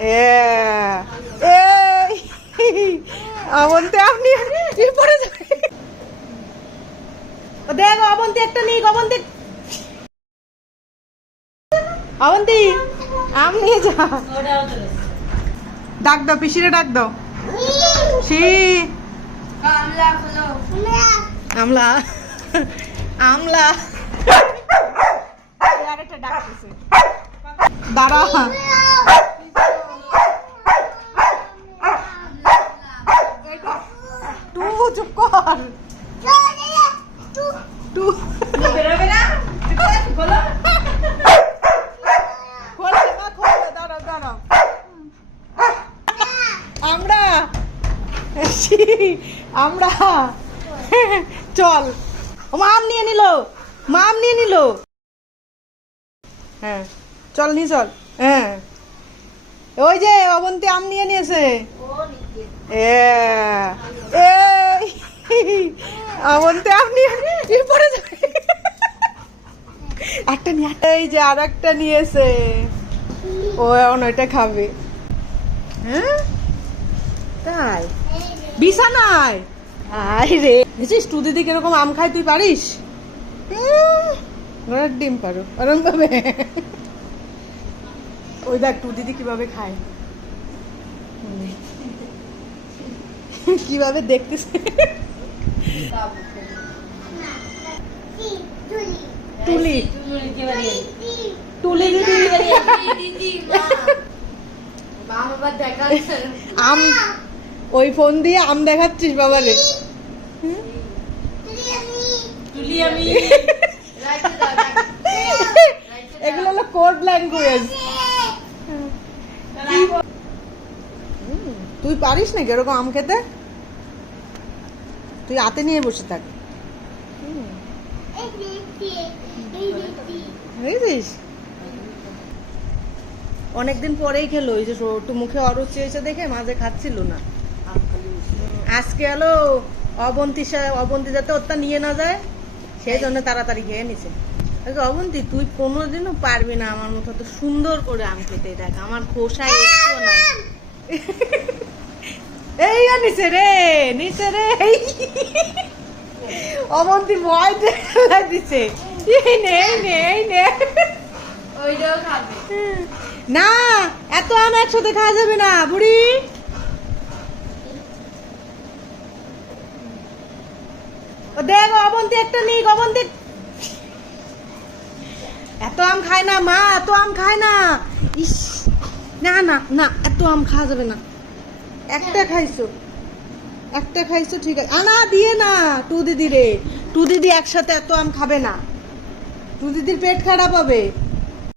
এ অবন্তি আপনি এই ও দেখ অবন্তি একটা নিক অবন্তি অবন্তি আম নিয়ে যা ডাক দাও পিসিরে ডাক দাও। সি আমলা আমলা আরেকটা ডাকতেছে দাঁড়া টু চুপ কর টু বেরোবে না বলো খোলছে মা খোলছে দাঁড়াও দাঁড়াও আমরা আমরা চল। মাম নিয়ে নিল। মাম নিয়ে নিল। হ্যাঁ চল নি চল। হ্যাঁ। ওই যে অবন্তি আম নিয়ে নিয়েছে। এ নিয়ে পড়ে যাবে। একটা নিয়ে এই যে আর একটা নিয়েছে। ও এখন ওইটা খাবে। হ্যাঁ? তাই? বিছানায়? আয় রে। বুঝছিস তু দিদি কীরকম আম খায় তুই পারিস? ঘোড়ার ডিম পারো ওরম ভাবে ওই দেখ টু দিদি কীভাবে খায়। কীভাবে দেখতেছে। তুলি। তুলি দিদি। আম ওই ফোন দিয়ে আম দেখাচ্ছিস বাবারে এগুলো হলো কোড ল্যাঙ্গুয়েজ তুই পারিস না এরকম আম খেতে? তুই হাতে নিয়ে বসে থাক। অনেকদিন পরেই খেলো ওই যে একটু মুখে অরুচি হয়েছে দেখে মাঝে খাচ্ছিল না। আজকে হলো অবন্তী অবন্তী যাতে ওটা নিয়ে না যায়, সেই জন্য তাড়াতাড়ি খেয়ে নিছে। অবন্তী, তুই কোনোদিনও পারবি না আমার মতো তো সুন্দর করে আম খেতে। দেখ, আমার খোসায় না। এই নিচে রে নিচে রে। এই। অবন্তী ভয় দিছে। এই নে এই নে এই নে। ওইটাও খাবে। না এত আম একসাথে খাওয়া যাবে না বুড়ি। দেখ অবন্তি একটা নিক অবন্তি এত আম খায় না মা এত আম খায় না। ইস না না না এত আম খাওয়া যাবে না। একটা খাইছো। একটা খাইছো, ঠিক আছে। আনা, দিয়ে না, টু দিদি রে টু দিদি একসাথে এত আম খাবে না। টু দিদির পেট খারাপ হবে।